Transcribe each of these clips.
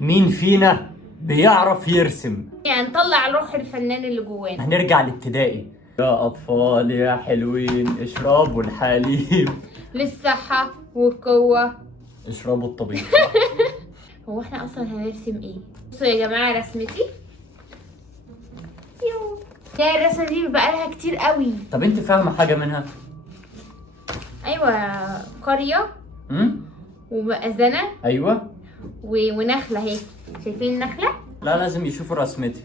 مين فينا بيعرف يرسم؟ يعني نطلع روح الفنان اللي جوانا. هنرجع لابتدائي. يا أطفال يا حلوين اشربوا الحليب للصحة والقوة. اشربوا الطبيخ. هو احنا اصلا هنرسم ايه؟ بصوا يا جماعة رسمتي. يا الرسمة دي بقالها كتير قوي. طب انت فاهمة حاجة منها؟ ايوه، قرية ومأذنة ايوه. ونخلة اهي. شايفين النخلة؟ لا لازم يشوفوا رسمتي.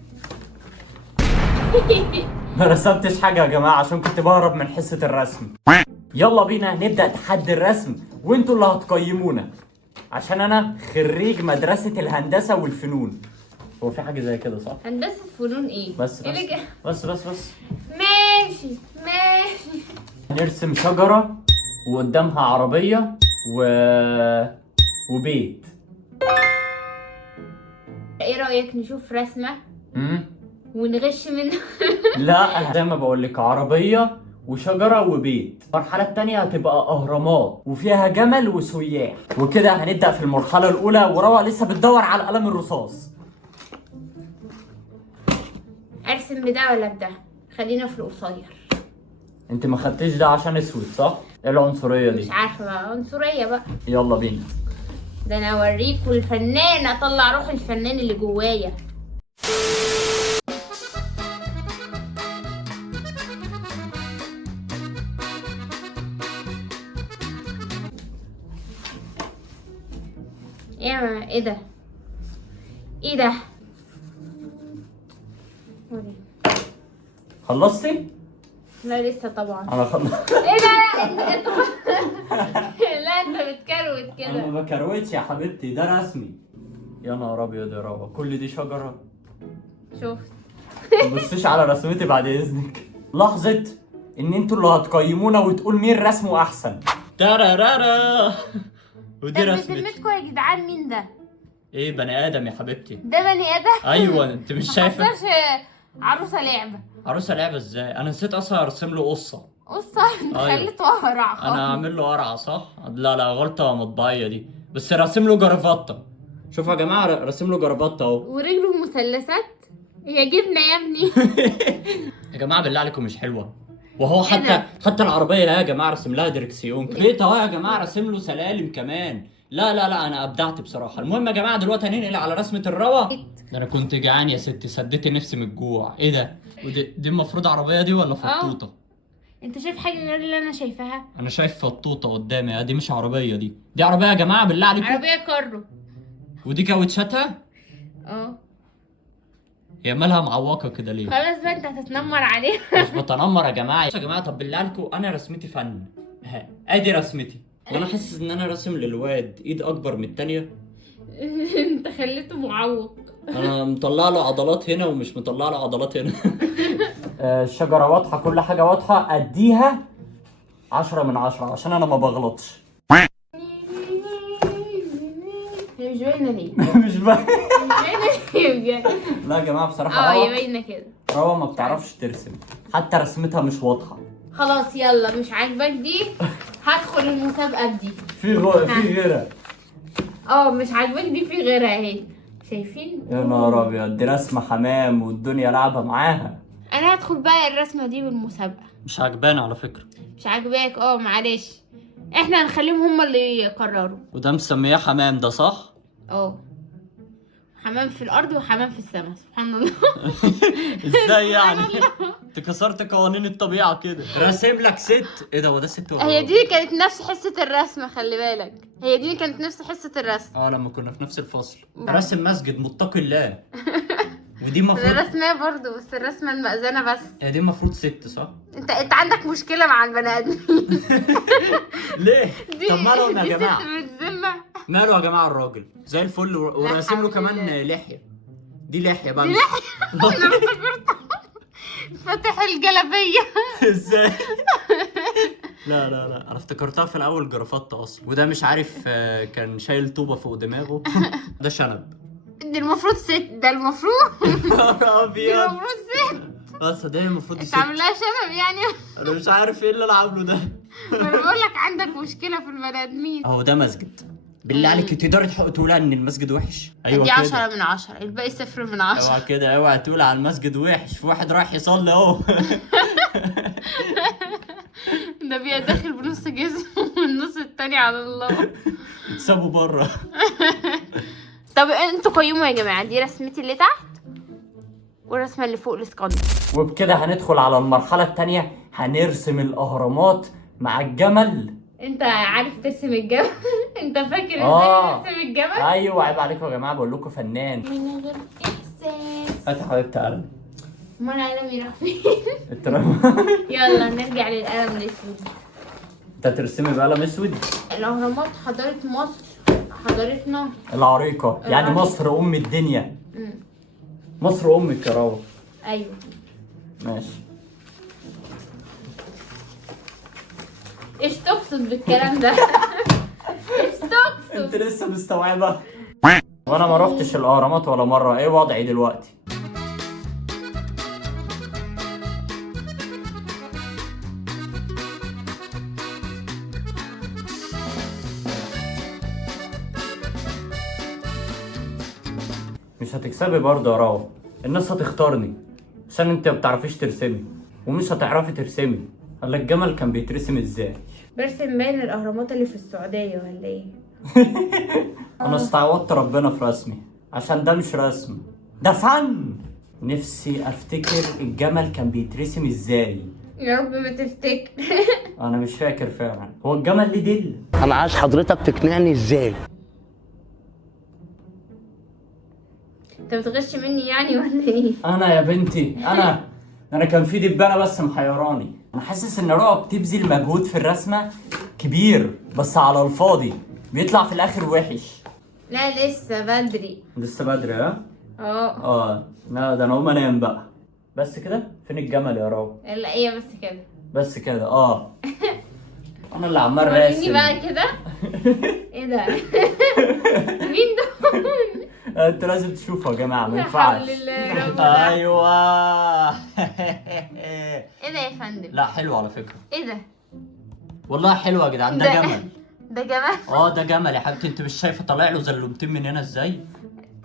ما رسمتش حاجة يا جماعة عشان كنت بهرب من حصة الرسم. يلا بينا نبدأ تحدي الرسم وانتوا اللي هتقيمونا، عشان انا خريج مدرسة الهندسة والفنون. هو في حاجة زي كده صح؟ هندسة فنون ايه؟ بس إيه اللي بس بس بس. ماشي ماشي. نرسم شجرة وقدامها عربية وبيت. ايه رأيك نشوف رسمة امم ونغش منها؟ لا زي ما بقول لك، عربية وشجرة وبيت. المرحلة التانية هتبقى أهرامات وفيها جمل وسياح. وكده هنبدأ في المرحلة الأولى، وروى لسه بتدور على قلم الرصاص. ارسم بده ولا بده؟ خلينا في القصير. انت ما خدتيش ده عشان اسود صح؟ ايه العنصرية دي؟ مش عارفة بقى، عنصرية بقى. يلا بينا. ده انا اوريكوا الفنان، اطلع روح الفنان اللي جوايا. ايه ده؟ ايه ده؟ وري. خلصتي؟ لا لسه طبعا. انا خلصت. ايه ده؟ انت لا انت بتكروت انا كده. ما بكروتش يا حبيبتي، ده رسمي. يا نهار ابيض يا روى، كل دي شجرة؟ شفت؟ ما تبصيش على رسمتي بعد اذنك. لحظة ان انتوا اللي هتقيمونا وتقول مين رسمه احسن. تارارارا. ودي طب رسمتي. بذمتكم يا جدعان مين ده؟ ايه بني ادم يا حبيبتي. ده بني ادم؟ ايوه انت مش شايفه؟ مخسرش عروسه لعبه. عروسه لعبه ازاي؟ انا نسيت اصلا ارسم له قصه. قصه؟ انت أيوة. خليته قرع خالص. انا هعمل له قرعه صح؟ لا لا غلطه مطبعيه دي، بس راسم له جرافطه. شوفوا يا جماعه راسم له جرافطه اهو. ورجله مثلثات. هي جبنه يا ابني. يا جماعه بالله عليكم مش حلوه. وهو إيه ده؟ حتى العربيه يا جماعه رسم لها دركسيون بيت اهو يا جماعه، راسم له سلالم كمان. لا لا لا انا ابدعت بصراحه. المهم يا جماعه دلوقتي هننقل على رسمه الروى. ده انا كنت جعان يا ستي، سديتي نفسي من الجوع. ايه ده؟ ودي المفروض عربيه دي ولا فطوطه؟ انت شايف حاجه غير اللي انا شايفاها؟ انا شايف فطوطه قدامي. دي مش عربيه، دي عربيه يا جماعه بالله عليكم. عربيه كارو. ودي كاوتشاتها. اه هي مالها معوقه كده ليه؟ خلاص بقى انت هتتنمر عليها. مش بتنمر يا جماعه. يا جماعه طب بالله عليكم انا رسمتي فن. ها ادي رسمتي، وانا حاسس ان انا راسم للواد ايد اكبر من التانيه. انت خليته معوق. انا مطلع له عضلات هنا ومش مطلع له عضلات هنا. الشجره واضحه، كل حاجه واضحه. اديها 10 من 10 عشان انا ما بغلطش. هي مش باينه ليه؟ مش بقى. مش باينه ليه بجد؟ لا يا جماعه بصراحه هي روى باينه كده. روى ما بتعرفش ترسم، حتى رسمتها مش واضحه. خلاص يلا، مش عاجباك دي هدخل المسابقه بدي. في غيرها. مش عاجباك دي، في غيرها اهي. شايفين؟ يا نهار ابيض، دي رسمه حمام والدنيا لعبه معاها. انا هدخل بقى الرسمه دي بالمسابقه. مش عجباني على فكره. مش عاجباك؟ معلش، احنا هنخليهم هما اللي يقرروا. وده مسمياه حمام ده صح؟ حمام في الارض وحمام في السماء، سبحان الله. ازاي يعني؟ انت كسرت قوانين الطبيعه كده. راسم لك ست. ايه ده؟ هو ده ست ولا هي راجل؟ دي كانت نفس حصه الرسم، خلي بالك. هي دي كانت نفس حصه الرسم. لما كنا في نفس الفصل. نعم. راسم مسجد متقي الله. ودي انا المفروض رسمها برضو، بس الرسمه المأذنه بس. هي دي المفروض ست صح؟ انت عندك مشكله مع البني ادمين. ليه؟ طب مالهم يا دي جماعه؟ ست متذمه. ماله يا جماعه الراجل زي الفل وراسم له حول كمان الله. لحيه. دي لحيه بقى. دي فتح الجلابيه. ازاي؟ لا لا لا انا افتكرتها في الاول جرافطه اصلا. وده مش عارف كان شايل طوبه فوق دماغه. ده شنب. دي المفروض ست، ده المفروض. دي ابيض. المفروض ست. بس ده المفروض انت ست. عاملاها شنب يعني؟ انا مش عارف ايه اللي انا عامله ده. انا بقول لك عندك مشكله في البني ادمين. اهو ده مسجد. بالله عليك تقدري تقولي ان المسجد وحش؟ ايوه دي 10 من 10، الباقي 0 من 10. اوعى كده، اوعى تقول على المسجد وحش، في واحد رايح يصلي اهو. ده بقى داخل بنص جسمه والنص التاني على الله. سابه بره. طب انتوا قيموا يا جماعه، دي رسمتي اللي تحت والرسمه اللي فوق الاسكندر. وبكده هندخل على المرحله الثانيه، هنرسم الاهرامات مع الجمل. انت عارف ترسم الجمل؟ انت فاكر ازاي ترسم الجمل؟ ايوه عيب عليكم يا جماعه، بقول لكم فنان من غير احساس. هات يا حبيبتي قلم. امال قلمي راح فين؟ يلا نرجع للقلم الاسود. انت ترسمي بقلم اسود؟ الاهرامات حضاره مصر، حضارتنا العريقه، يعني مصر ام الدنيا. مصر امك يا راوي. ايوه ماشي. ايش تقصد بالكلام ده؟ ايش تقصد؟ انت لسه مستوعبه؟ وانا ما روحتش الاهرامات ولا مره، ايه وضعي دلوقتي؟ مش هتكسبي برضه يا راو، الناس هتختارني عشان انت ما بتعرفيش ترسمي ومش هتعرفي ترسمي. قال لك الجمل كان بيترسم ازاي؟ برسم باين الاهرامات اللي في السعوديه ولا ايه؟ انا استعوضت ربنا في رسمي عشان ده مش رسم، ده فن. نفسي افتكر الجمل كان بيترسم ازاي. يا رب ما تفتكر. انا مش فاكر فعلا، هو الجمل ليه دل؟ انا عايز حضرتك تقنعني ازاي. انت بتغش مني يعني ولا ايه؟ انا يا بنتي انا كان في دبانه بس محيراني. انا حاسس ان رؤى بتبذل مجهود في الرسمه كبير بس على الفاضي، بيطلع في الاخر وحش. لا لسه بدري. لسه بدري ها؟ اه لا ده انا اقوم انام بقى. بس كده؟ فين الجمل يا راو؟ لا ايه بس كده. بس كده انا اللي عمال وريني راسم بقى كده. ايه ده؟ مين دول؟ انتوا لازم تشوفوا يا جماعه، ما لا ينفعش. حول الله يا رب. ده ايوه. ايه ده يا فندم؟ لا حلو على فكره. ايه ده؟ والله حلو يا جدعان، ده جمل. ده جمل؟ ده جمل يا حبيبتي، انت مش شايفه طالع له زلمتين من هنا ازاي؟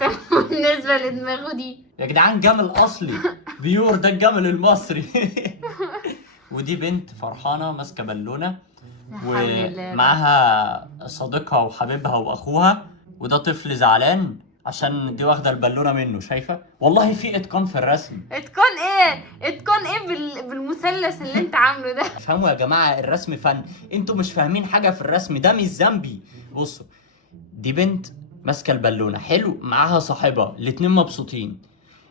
طب بالنسبه لدماغه دي يا جدعان جمل اصلي بيور، ده الجمل المصري. ودي بنت فرحانه ماسكه بالونه ومعاها صديقها وحبيبها واخوها، وده طفل زعلان عشان دي واخده البالونه منه. شايفه؟ والله في اتقان في الرسم. اتقان ايه؟ اتقان ايه بالمثلث اللي انت عامله ده؟ فهموا يا جماعه، الرسم فن، انتوا مش فاهمين حاجه في الرسم، ده مش ذنبي. بصوا دي بنت ماسكه البالونه حلو، معاها صاحبها، الاتنين مبسوطين.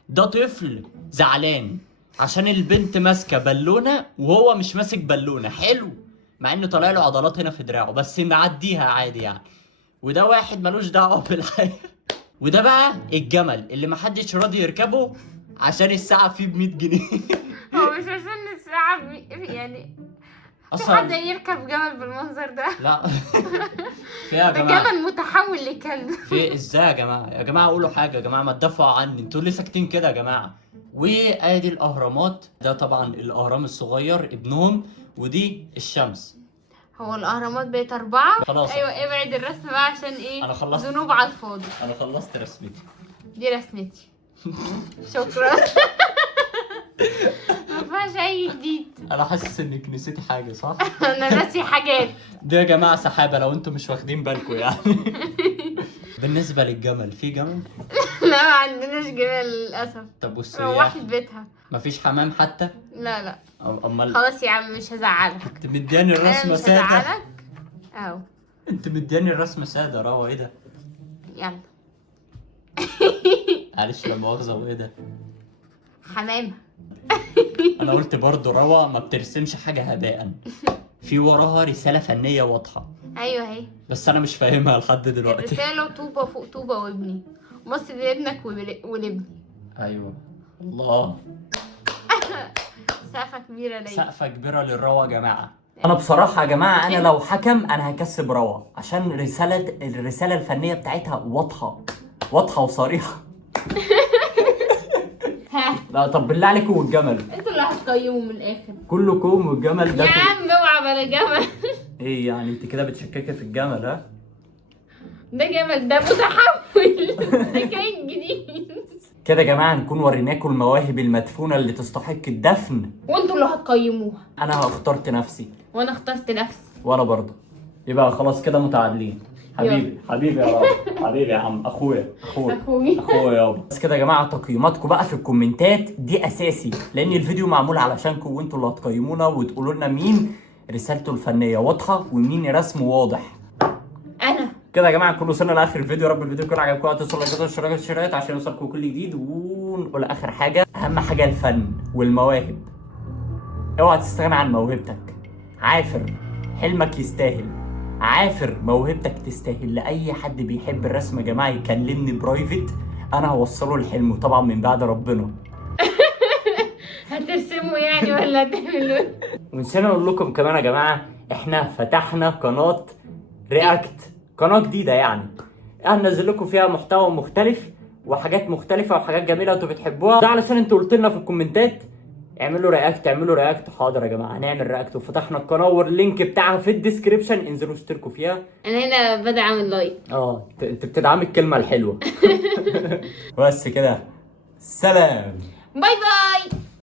ده طفل زعلان عشان البنت ماسكه بالونه وهو مش ماسك بالونه حلو، مع انه طالع له عضلات هنا في دراعه بس معديها عادي يعني. وده واحد ملوش دعوه بالحياه. وده بقى الجمل اللي محدش راضي يركبه عشان الساعه فيه ب100 جنيه. هو مش عشان الساعة يعني في حد يركب جمل بالمنظر ده؟ لا. في يا ده جماعه جمل متحول لكلب. في ازاي يا جماعه قولوا حاجه يا جماعه، ما تدافعوا عني، انتوا ليه ساكتين كده يا جماعه؟ وادي الاهرامات، ده طبعا الاهرام الصغير ابنهم، ودي الشمس. هو الاهرامات بقت 4. خلاص. ايوه ابعد الرسم بقى عشان ايه؟ انا خلصت. ذنوب على الفاضي. انا خلصت رسمتي. دي رسمتي. شكرا. ما فيهاش اي جديد. انا حاسس انك نسيتي حاجه صح؟ انا ناسي حاجات. ده يا جماعه سحابه لو انتوا مش واخدين بالكم يعني. بالنسبه للجمل، في جمل؟ لا ما عندناش جمال للاسف. طب والسياح؟ روحت بيتها. مفيش حمام حتى؟ لا امال خلاص يا عم مش هزعلك. انت مدياني الرسمه مش ساده. هزعلك اهو. انت مدياني الرسمه ساده روى، ايه ده؟ يلا. معلش لا مؤاخذه، وايه ده؟ حمامة. انا قلت برضه روى ما بترسمش حاجه هباء، في وراها رساله فنيه واضحه. ايوه اهي. بس انا مش فاهمها لحد دلوقتي. الرسالة طوبة فوق طوبة وابني، مصر لابنك ولابني. ايوه الله. سقفة كبيرة ليا. سقفه كبيره للروى يا جماعه. انا بصراحه يا جماعه انا لو حكم انا هكسب روى عشان الرساله الفنيه بتاعتها واضحه وصريحه. لا طب بالله عليكم والجمل، انتوا اللي هتقيموا من الاخر كلكم والجمل ده يا عم اوعى بلا جمل. ايه يعني انت كده بتشككي في الجمل ها؟ ده جمل، ده متحول. ده كائن جديد. كده يا جماعه نكون وريناكم المواهب المدفونه اللي تستحق الدفن. وانتوا اللي هتقيموها. انا اخترت نفسي. وانا اخترت نفسي. وانا برضه. يبقى خلاص كده متعادلين. حبيبي حبيبي يا رب، حبيبي يا عم، اخويا اخويا يابا. بس كده يا جماعه تقييماتكم بقى في الكومنتات دي اساسي، لان الفيديو معمول علشانكم وانتوا اللي هتقيمونا وتقولوا لنا مين رسالته الفنيه واضحه ومين رسمه واضح. انا كده يا جماعه نكون وصلنا لاخر الفيديو. يا رب الفيديو يكون عجبكم. هتوصلوا لايكات والاشتراكات عشان يوصلكم كل جديد. ونقول اخر حاجه، اهم حاجه الفن والمواهب. اوعى تستغنى عن موهبتك. عافر حلمك يستاهل، عافر موهبتك تستاهل. لاي حد بيحب الرسم يا جماعه يكلمني برايفت، انا هوصله لحلمه طبعا من بعد ربنا. هترسموا يعني ولا هتعملوا ايه؟ ونسينا نقول لكم كمان يا جماعه، احنا فتحنا قناه رياكت، قناه جديده يعني هننزل لكم فيها محتوى مختلف وحاجات مختلفه وحاجات جميله انتوا بتحبوها. ده علشان انتوا قلت لنا في الكومنتات اعملوا رياكت اعملوا رياكت. حاضر يا جماعه هنعمل رياكت، وفتحنا القناه واللينك بتاعها في الديسكريبشن، انزلوا اشتركوا فيها. انا هنا بدعم اللايك. انت بتدعم الكلمه الحلوه. بس كده، سلام. باي باي.